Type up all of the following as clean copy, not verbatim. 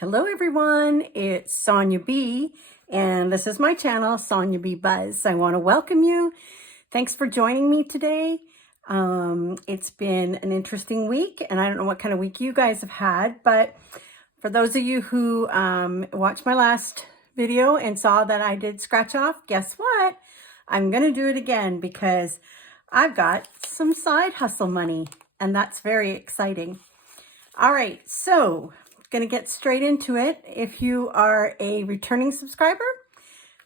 Hello everyone, it's Sonia B, and this is my channel, Sonia B Buzz. I want to welcome you. Thanks for joining me today. It's been an interesting week, and I don't know what kind of week you guys have had, but for those of you who watched my last video and saw that I did scratch off, guess what? I'm going to do it again because I've got some side hustle money, and that's very exciting. All right, so going to get straight into it. If you are a returning subscriber,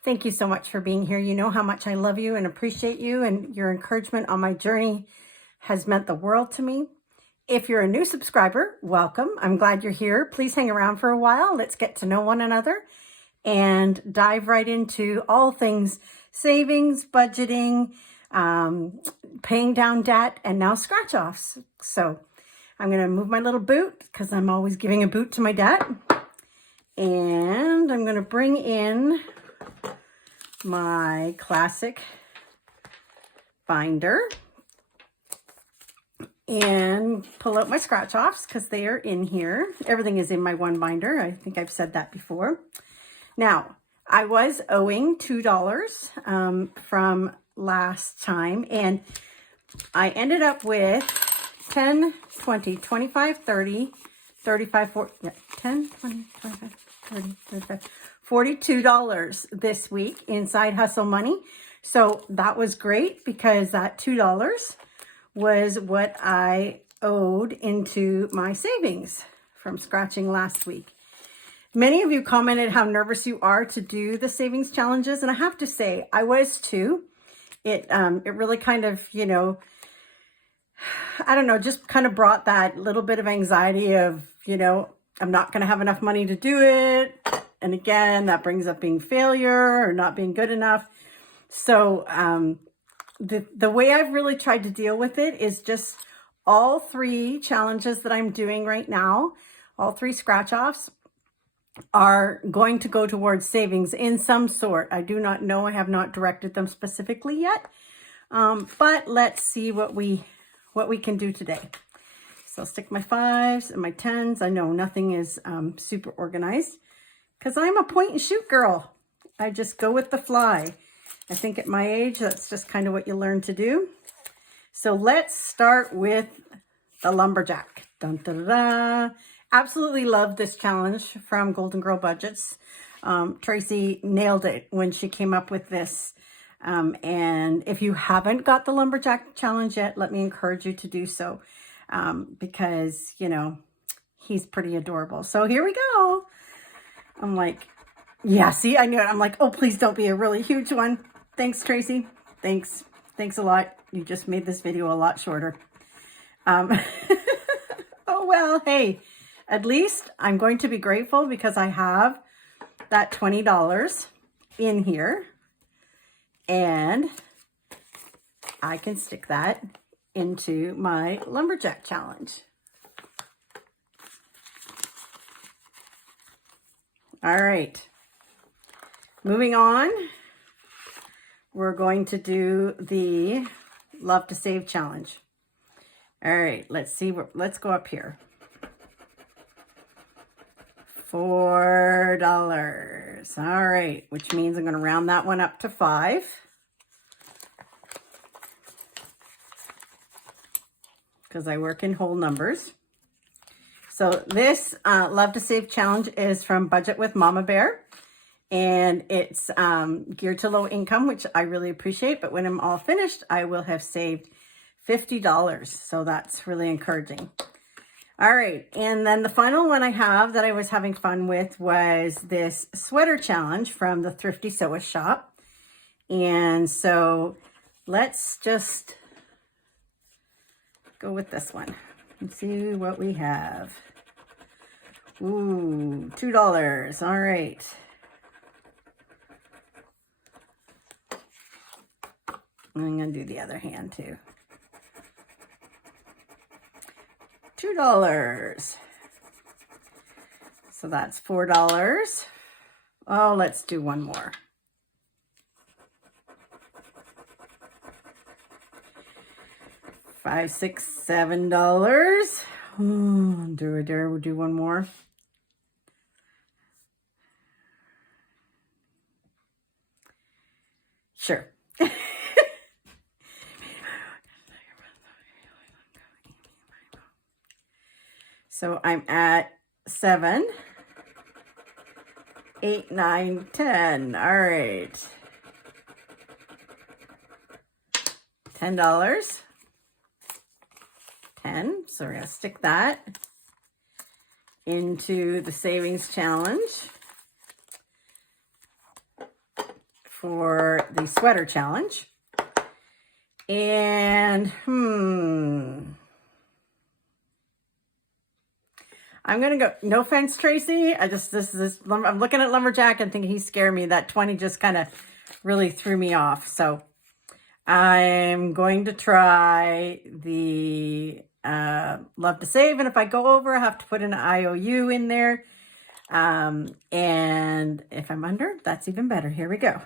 thank you so much for being here. You know how much I love you and appreciate you, and your encouragement on my journey has meant the world to me. If you're a new subscriber, welcome. I'm glad you're here. Please hang around for a while. Let's get to know one another and dive right into all things savings, budgeting, paying down debt, and now scratch offs. So I'm going to move my little boot because I'm always giving a boot to my debt. And I'm going to bring in my classic binder and pull out my scratch offs because they are in here. Everything is in my one binder. I think I've said that before. Now, I was owing $2 from last time, and I ended up with 10, 20, 25, 30, 35, 40, yeah, 10, 20, 25, 30, 35, $42 this week in Side Hustle money. So that was great because that $2 was what I owed into my savings from scratching last week. Many of you commented how nervous you are to do the savings challenges, and I have to say I was too. It really kind of, I don't know, just kind of brought that little bit of anxiety of, I'm not going to have enough money to do it. And again, that brings up being failure or not being good enough. So the way I've really tried to deal with it is just all three challenges that I'm doing right now, all three scratch offs, are going to go towards savings in some sort. I do not know. I have not directed them specifically yet. But let's see what we can do today. So I'll stick my 5s and my 10s. I know nothing is super organized because I'm a point and shoot girl. I just go with the fly. I think at my age, that's just kind of what you learn to do. So let's start with the lumberjack. Dun, da, da, da. Absolutely love this challenge from Golden Girl Budgets. Tracy nailed it when she came up with this. And if you haven't got the lumberjack challenge yet, let me encourage you to do so. Because, he's pretty adorable. So here we go. I'm like, yeah, see, I knew it. I'm like, oh, please don't be a really huge one. Thanks, Tracy. Thanks a lot. You just made this video a lot shorter. Oh, well, hey, at least I'm going to be grateful because I have that $20 in here. And I can stick that into my lumberjack challenge. All right, moving on. We're going to do the Love to Save challenge. All right, let's go up here. $4. All right, which means I'm going to round that one up to 5. Because I work in whole numbers. So this Love to Save challenge is from Budget with Mama Bear. And it's geared to low income, which I really appreciate. But when I'm all finished, I will have saved $50. So that's really encouraging. All right, and then the final one I have that I was having fun with was this sweater challenge from the Thrifty Sew Shop. And so let's just go with this one and see what we have. Ooh, $2. All right. I'm going to do the other hand too. $2. So that's $4. Oh, let's do one more. $5, $6, $7. We'll do one more. Sure. So I'm at 7, 8, 9, 10. All right. $10. 10. So we're going to stick that into the savings challenge for the sweater challenge. And I'm going to go, no offense, Tracy. I'm looking at Lumberjack and thinking he's scaring me. That 20 just kind of really threw me off. So I'm going to try the Love to Save. And if I go over, I have to put an IOU in there. And if I'm under, that's even better. Here we go.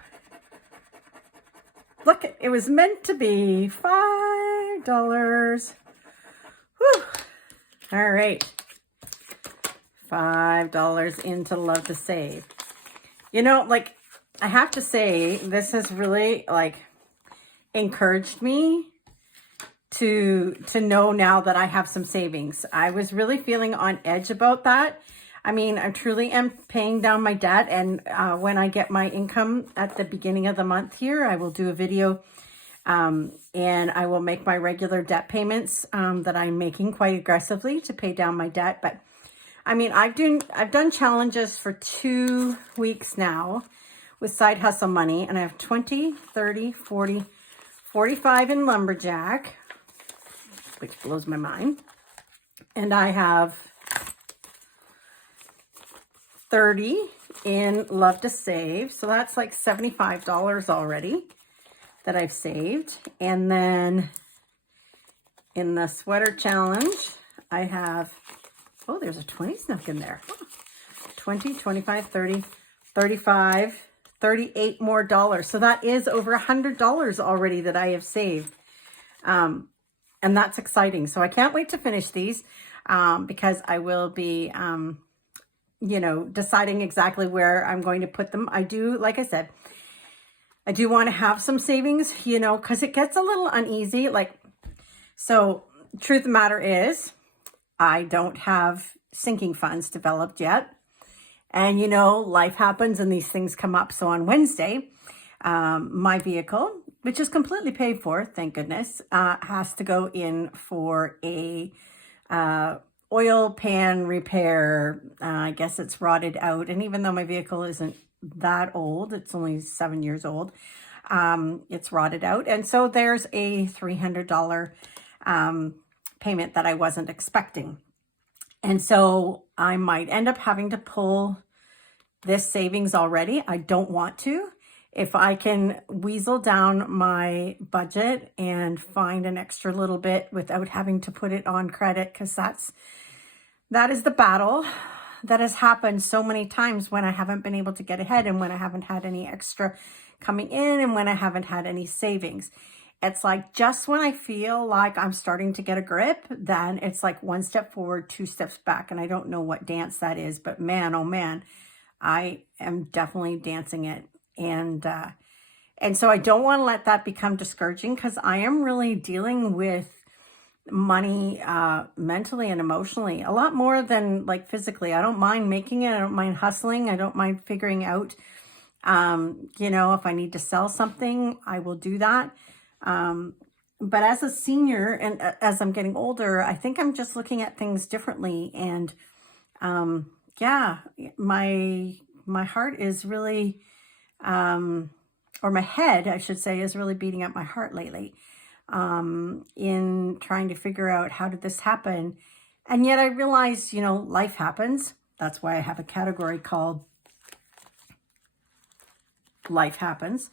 Look, it was meant to be $5. Whew. All right. $5 into Love to Save. You know, like, I have to say, this has really, like, encouraged me to know now that I have some savings. I was really feeling on edge about that. I mean, I truly am paying down my debt, and when I get my income at the beginning of the month here, I will do a video and I will make my regular debt payments that I'm making quite aggressively to pay down my debt. But I mean, I've done challenges for 2 weeks now with Side Hustle Money, and I have 20, 30, 40, 45 in Lumberjack, which blows my mind. And I have 30 in Love to Save. So that's like $75 already that I've saved. And then in the sweater challenge, I have, oh, there's a 20 snuck in there. 20, 25, 30, 35, 38 more dollars. So that is over $100 already that I have saved. And that's exciting. So I can't wait to finish these because I will be, you know, deciding exactly where I'm going to put them. I do, like I said, I do want to have some savings, you know, because it gets a little uneasy. Like, so truth of the matter is, I don't have sinking funds developed yet. And, you know, life happens and these things come up. So on Wednesday, my vehicle, which is completely paid for, thank goodness, has to go in for a oil pan repair. I guess it's rotted out. And even though my vehicle isn't that old, it's only 7 years old, it's rotted out. And so there's a $300 payment that I wasn't expecting. And so I might end up having to pull this savings already. I don't want to. If I can weasel down my budget and find an extra little bit without having to put it on credit, because that is the battle that has happened so many times when I haven't been able to get ahead and when I haven't had any extra coming in and when I haven't had any savings. It's like just when I feel like I'm starting to get a grip, then it's like 1 step forward, 2 steps back. And I don't know what dance that is, but man, oh man, I am definitely dancing it. And so I don't want to let that become discouraging because I am really dealing with money mentally and emotionally a lot more than like physically. I don't mind making it. I don't mind hustling. I don't mind figuring out, you know, if I need to sell something, I will do that. But as a senior and as I'm getting older, I think I'm just looking at things differently. And yeah, my heart is really, or my head, I should say, is really beating up my heart lately in trying to figure out how did this happen. And yet I realize, you know, life happens. That's why I have a category called Life Happens.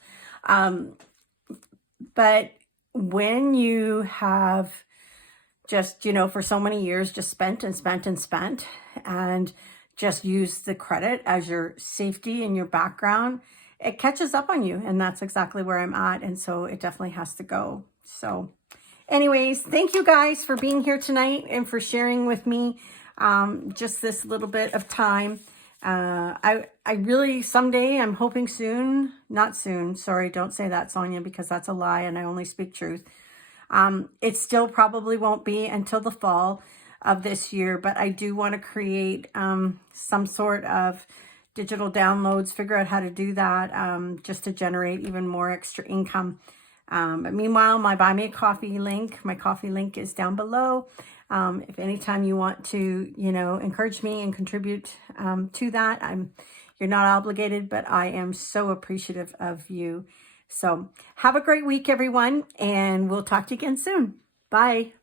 But when you have just, you know, for so many years, just spent and spent and spent and just use the credit as your safety and your background, it catches up on you. And that's exactly where I'm at. And so it definitely has to go. So anyways, thank you guys for being here tonight and for sharing with me just this little bit of time. I really, someday, I'm hoping soon, not soon, sorry, don't say that, Sonia, because that's a lie and I only speak truth. It still probably won't be until the fall of this year, but I do want to create some sort of digital downloads, figure out how to do that, just to generate even more extra income. But meanwhile, my Buy Me a Coffee link, my coffee link is down below. If anytime you want to, encourage me and contribute to that, you're not obligated, but I am so appreciative of you. So have a great week, everyone, and we'll talk to you again soon. Bye.